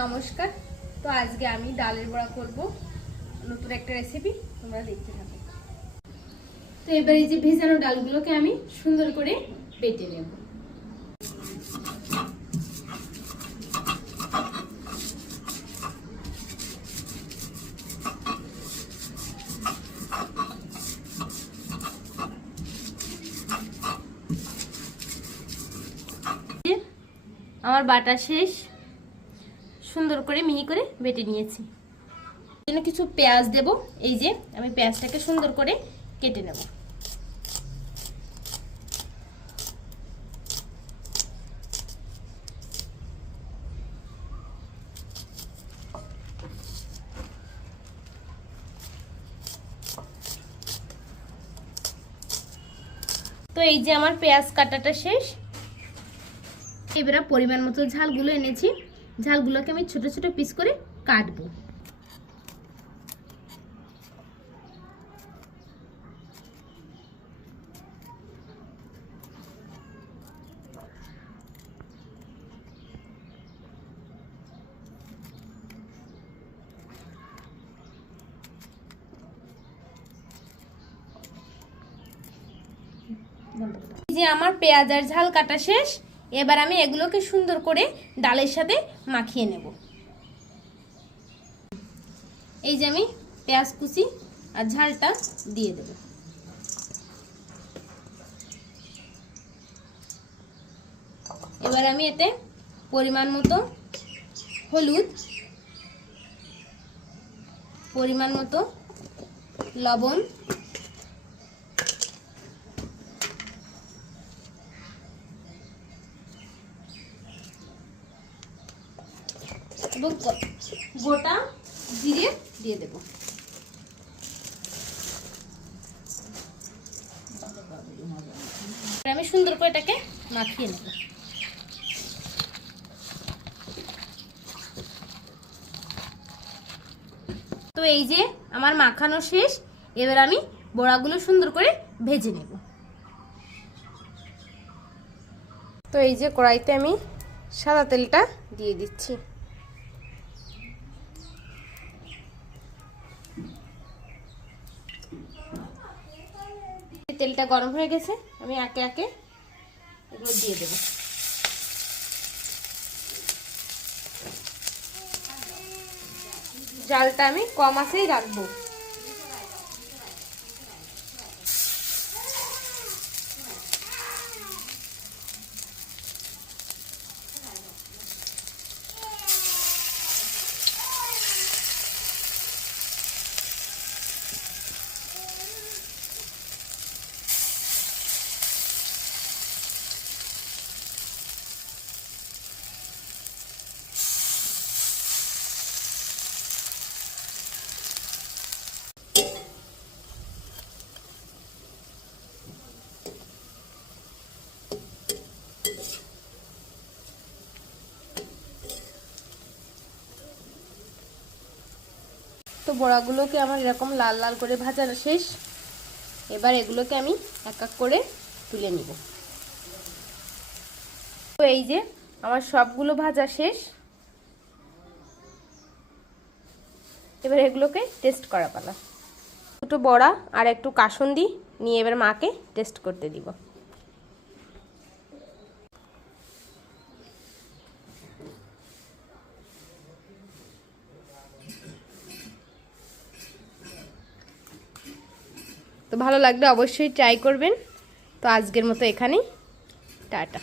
নমস্কার। তো আজকে আমি ডালের বড়া করব, নতুন একটা রেসিপি, তোমরা দেখতে থাকো। তো এবার এই যে ভেজানো ডালগুলোকে আমি সুন্দর করে বেটে নেব। আমার বাটা শেষ, সুন্দর করে মিহি করে বেটে নিয়েছি। জন্য কিছু পেঁয়াজ দেব। এই যে আমি পেঁয়াজটাকে সুন্দর করে কেটে নেব। তো এই যে আমার পেঁয়াজ কাটাটা শেষ। এবারে পরিমাণ মতো ঝালগুলো এনেছি, ঝালগুলোকে আমি ছোট ছোট পিস করে কাটবো। এই যে আমার পেঁয়াজ আর ঝাল কাটা শেষ। এবার আমি এগুলোকে সুন্দর করে ডালের সাথে মাখিয়ে নেব। এই যে আমি পেঁয়াজ কুচি আর ঝালটা দিয়ে দেব। এবার আমি এতে পরিমাণ মতো হলুদ, পরিমাণ মতো লবণ এবং গোটা জিরে দিয়ে দেব। আমি সুন্দর করে এটাকে মাখিয়ে নেব। তো এই যে আমার মাখানো শেষ। এবার আমি বড়াগুলো সুন্দর করে ভেজে নেব। তো এই যে কড়াইতে আমি সাদা তেলটা দিয়ে দিচ্ছি। তেলটা গরম হয়ে গেছে, আমি একে একে এগুলো দিয়ে দেব। জালটা আমি কম আঁচেই রাখবো। তো বড়াগুলোকে আমার এরকম লাল লাল করে ভাজা শেষ। এবার এগুলোকে আমি এক এক করে তুলে নিব। তো এই যে আমার সবগুলো ভাজা শেষ। এবার এগুলোকে টেস্ট করা পালা। দুটো বড়া আর একটু কাসুন্দি নিয়ে এবার মাকে টেস্ট করতে দিব। তো ভালো লাগলে অবশ্যই ট্রাই করবেন। তো আজকের মতো এখানেই, টাটা।